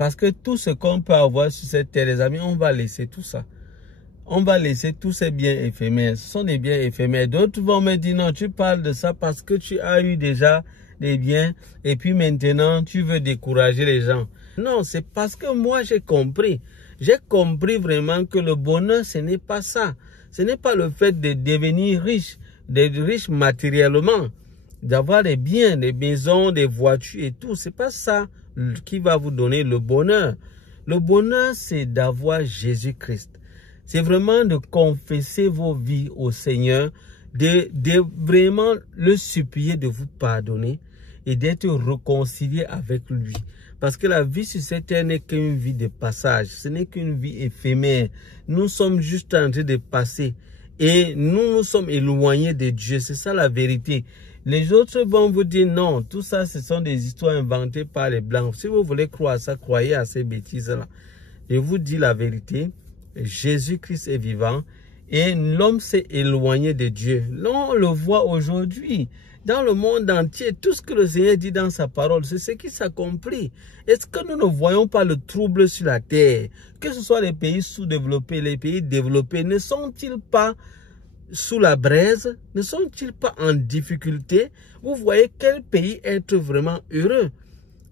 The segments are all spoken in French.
Parce que tout ce qu'on peut avoir sur cette terre, les amis, on va laisser tout ça. On va laisser tous ces biens éphémères. Ce sont des biens éphémères. D'autres vont me dire, non, tu parles de ça parce que tu as eu déjà des biens et puis maintenant, tu veux décourager les gens. Non, c'est parce que moi, j'ai compris. J'ai compris vraiment que le bonheur, ce n'est pas ça. Ce n'est pas le fait de devenir riche, d'être riche matériellement, d'avoir des biens, des maisons, des voitures et tout. C'est pas ça qui va vous donner le bonheur. Le bonheur, c'est d'avoir Jésus-Christ. C'est vraiment de confesser vos vies au Seigneur, de vraiment le supplier de vous pardonner et d'être réconcilié avec lui. Parce que la vie sur cette terre n'est qu'une vie de passage, ce n'est qu'une vie éphémère. Nous sommes juste en train de passer et nous sommes éloignés de Dieu, c'est ça la vérité. Les autres vont vous dire non, tout ça ce sont des histoires inventées par les Blancs. Si vous voulez croire à ça, croyez à ces bêtises-là. Je vous dis la vérité, Jésus-Christ est vivant et l'homme s'est éloigné de Dieu. L'on le voit aujourd'hui. Dans le monde entier, tout ce que le Seigneur dit dans sa parole, c'est ce qui s'accomplit. Est-ce que nous ne voyons pas le trouble sur la terre? Que ce soit les pays sous-développés, les pays développés, ne sont-ils pas sous la braise? Ne sont-ils pas en difficulté? Vous voyez quel pays être vraiment heureux,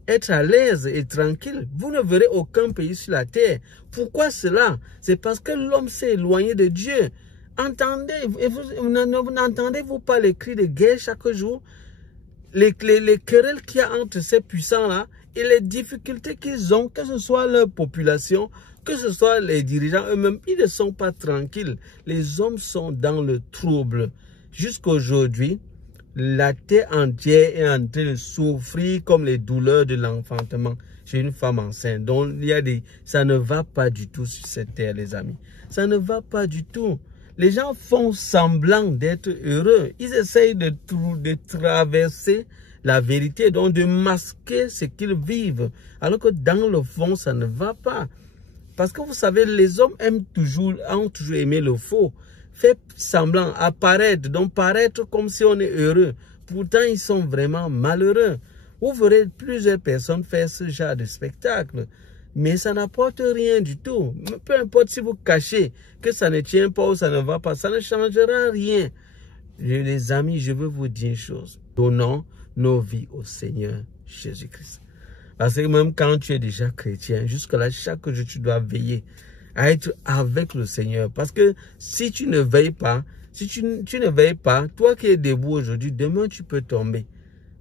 être à l'aise et tranquille? Vous ne verrez aucun pays sur la terre. Pourquoi cela? C'est parce que l'homme s'est éloigné de Dieu. N'entendez-vous pas les cris de guerre chaque jour? Les querelles qu'il y a entre ces puissants-là et les difficultés qu'ils ont, que ce soit leur population, que ce soit les dirigeants eux-mêmes, ils ne sont pas tranquilles. Les hommes sont dans le trouble. Jusqu'aujourd'hui, la terre entière est en train de souffrir comme les douleurs de l'enfantement chez une femme enceinte. Donc, ça ne va pas du tout sur cette terre, les amis. Ça ne va pas du tout. Les gens font semblant d'être heureux. Ils essayent de traverser la vérité, donc de masquer ce qu'ils vivent. Alors que dans le fond, ça ne va pas. Parce que vous savez, les hommes ont toujours aimé le faux. Fait semblant, apparaître, donc paraître comme si on est heureux. Pourtant, ils sont vraiment malheureux. Vous verrez plusieurs personnes faire ce genre de spectacle. Mais ça n'apporte rien du tout. Peu importe si vous cachez que ça ne tient pas ou ça ne va pas, ça ne changera rien. Les amis, je veux vous dire une chose. Donnons nos vies au Seigneur Jésus-Christ. Parce que même quand tu es déjà chrétien, jusque-là, chaque jour, tu dois veiller à être avec le Seigneur. Parce que si tu ne veilles pas, toi qui es debout aujourd'hui, demain tu peux tomber.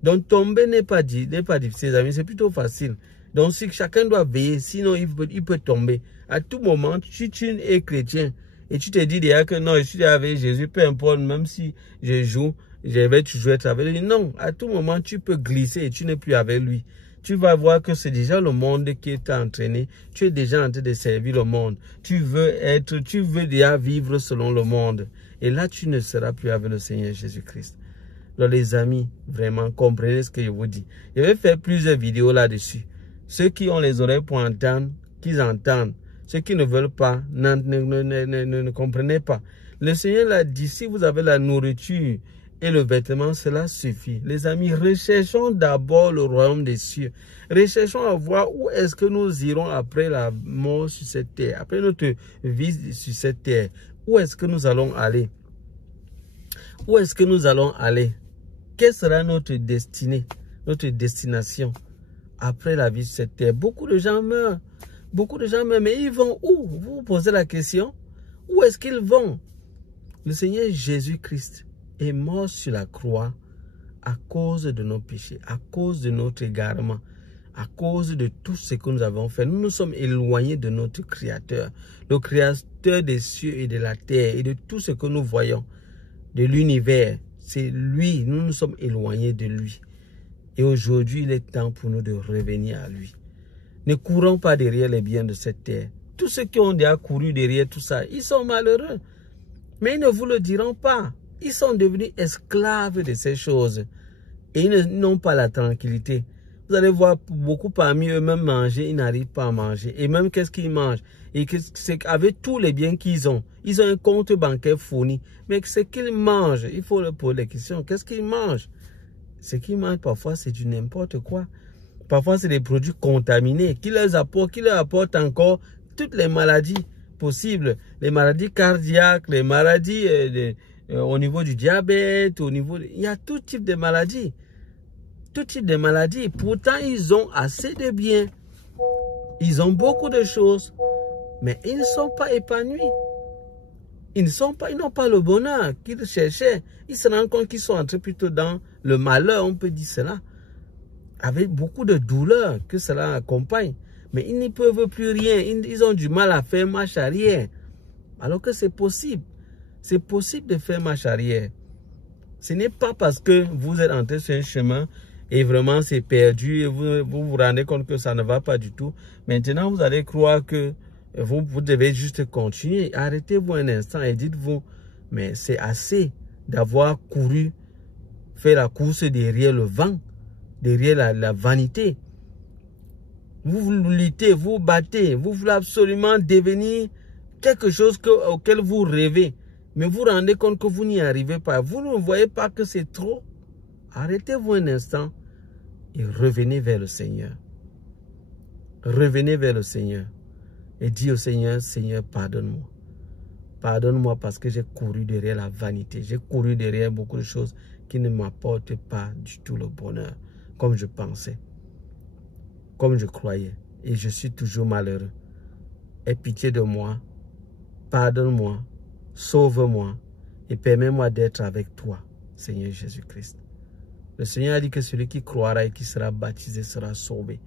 Donc tomber n'est pas difficile, amis, c'est plutôt facile. Donc si chacun doit veiller, sinon il peut tomber. À tout moment, si tu es chrétien et tu te dis déjà que non, je suis avec Jésus, peu importe, même si je joue, je vais toujours être avec lui. Non, à tout moment, tu peux glisser et tu n'es plus avec lui. Tu vas voir que c'est déjà le monde qui t'a entraîné. Tu es déjà en train de servir le monde. Tu veux déjà vivre selon le monde. Et là, tu ne seras plus avec le Seigneur Jésus-Christ. Alors les amis, vraiment, comprenez ce que je vous dis. Je vais faire plusieurs vidéos là-dessus. Ceux qui ont les oreilles pour entendre, qu'ils entendent. Ceux qui ne veulent pas, ne comprenez pas. Le Seigneur l'a dit, si vous avez la nourriture et le vêtement, cela suffit. Les amis, recherchons d'abord le royaume des cieux. Recherchons à voir où est-ce que nous irons après la mort sur cette terre, après notre vie sur cette terre. Où est-ce que nous allons aller? Où est-ce que nous allons aller? Quelle sera notre destinée, notre destination après la vie sur cette terre? Beaucoup de gens meurent. Beaucoup de gens meurent, mais ils vont où? Vous vous posez la question. Où est-ce qu'ils vont? Le Seigneur Jésus-Christ est mort sur la croix à cause de nos péchés, à cause de notre égarement, à cause de tout ce que nous avons fait. Nous nous sommes éloignés de notre Créateur, le Créateur des cieux et de la terre et de tout ce que nous voyons, de l'univers. C'est lui, nous nous sommes éloignés de lui. Et aujourd'hui, il est temps pour nous de revenir à lui. Ne courons pas derrière les biens de cette terre. Tous ceux qui ont déjà couru derrière tout ça, ils sont malheureux. Mais ils ne vous le diront pas. Ils sont devenus esclaves de ces choses. Et ils n'ont pas la tranquillité. Vous allez voir beaucoup parmi eux-mêmes manger, ils n'arrivent pas à manger. Et même qu'est-ce qu'ils mangent? Et c'est avec tous les biens qu'ils ont un compte bancaire fourni. Mais ce qu'ils mangent, il faut leur poser la question. Qu'est-ce qu'ils mangent? Ce qu'ils mangent parfois, c'est du n'importe quoi. Parfois, c'est des produits contaminés qui leur apportent encore toutes les maladies possibles. Les maladies cardiaques, les maladies au niveau du diabète, il y a tout type de maladies. Tout type de maladies. Pourtant, ils ont assez de biens. Ils ont beaucoup de choses. Mais ils ne sont pas épanouis. Ils n'ont pas le bonheur qu'ils cherchaient. Ils se rendent compte qu'ils sont entrés plutôt dans le malheur, on peut dire cela. Avec beaucoup de douleur que cela accompagne. Mais ils ne peuvent plus rien. Ils ont du mal à faire marche arrière. Alors que c'est possible. C'est possible de faire marche arrière. Ce n'est pas parce que vous êtes entré sur un chemin et vraiment c'est perdu et vous rendez compte que ça ne va pas du tout. Maintenant, vous allez croire que vous devez juste continuer. Arrêtez-vous un instant et dites-vous, mais c'est assez d'avoir couru, fait la course derrière le vent, derrière la vanité. Vous luttez, vous battez, vous voulez absolument devenir quelque chose auquel vous rêvez. Mais vous vous rendez compte que vous n'y arrivez pas. Vous ne voyez pas que c'est trop. Arrêtez-vous un instant et revenez vers le Seigneur. Revenez vers le Seigneur. Et dis au Seigneur, Seigneur, pardonne-moi. Pardonne-moi parce que j'ai couru derrière la vanité. J'ai couru derrière beaucoup de choses qui ne m'apportent pas du tout le bonheur. Comme je pensais. Comme je croyais. Et je suis toujours malheureux. Aie pitié de moi. Pardonne-moi. Sauve-moi. Et permets-moi d'être avec toi, Seigneur Jésus-Christ. Le Seigneur a dit que celui qui croira et qui sera baptisé sera sauvé.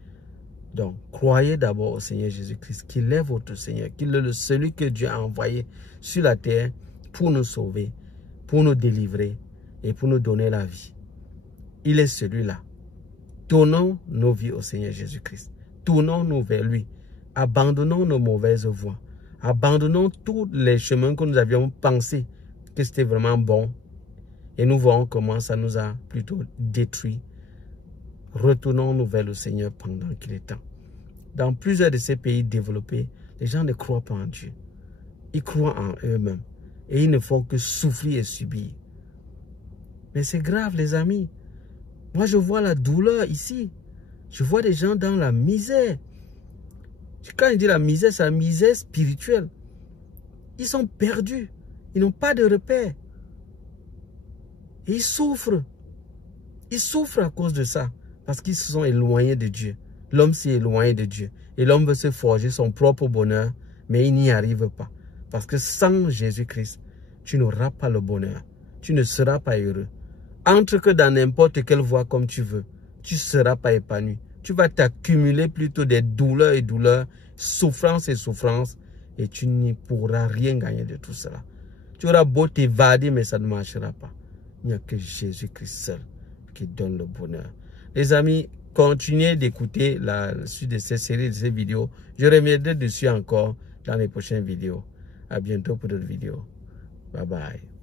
Donc, croyez d'abord au Seigneur Jésus-Christ, qu'il est votre Seigneur, qu'il est celui que Dieu a envoyé sur la terre pour nous sauver, pour nous délivrer et pour nous donner la vie. Il est celui-là. Tournons nos vies au Seigneur Jésus-Christ. Tournons-nous vers lui. Abandonnons nos mauvaises voies. Abandonnons tous les chemins que nous avions pensé que c'était vraiment bon. Et nous voyons comment ça nous a plutôt détruits. Retournons-nous vers le Seigneur pendant qu'il est temps. Dans plusieurs de ces pays développés, les gens ne croient pas en Dieu. Ils croient en eux-mêmes. Et ils ne font que souffrir et subir. Mais c'est grave, les amis. Moi, je vois la douleur ici. Je vois des gens dans la misère. Quand je dis la misère, c'est la misère spirituelle. Ils sont perdus. Ils n'ont pas de repère. Et ils souffrent. Ils souffrent à cause de ça. Parce qu'ils se sont éloignés de Dieu. L'homme s'est éloigné de Dieu. Et l'homme veut se forger son propre bonheur. Mais il n'y arrive pas. Parce que sans Jésus-Christ, tu n'auras pas le bonheur. Tu ne seras pas heureux. Entre que dans n'importe quelle voie comme tu veux. Tu ne seras pas épanoui. Tu vas t'accumuler plutôt des douleurs et douleurs, souffrances et souffrances. Et tu n'y pourras rien gagner de tout cela. Tu auras beau t'évader, mais ça ne marchera pas. Il n'y a que Jésus-Christ seul qui donne le bonheur. Les amis, continuez d'écouter la suite de ces séries, de ces vidéos. Je reviendrai dessus encore dans les prochaines vidéos. À bientôt pour d'autres vidéos. Bye bye.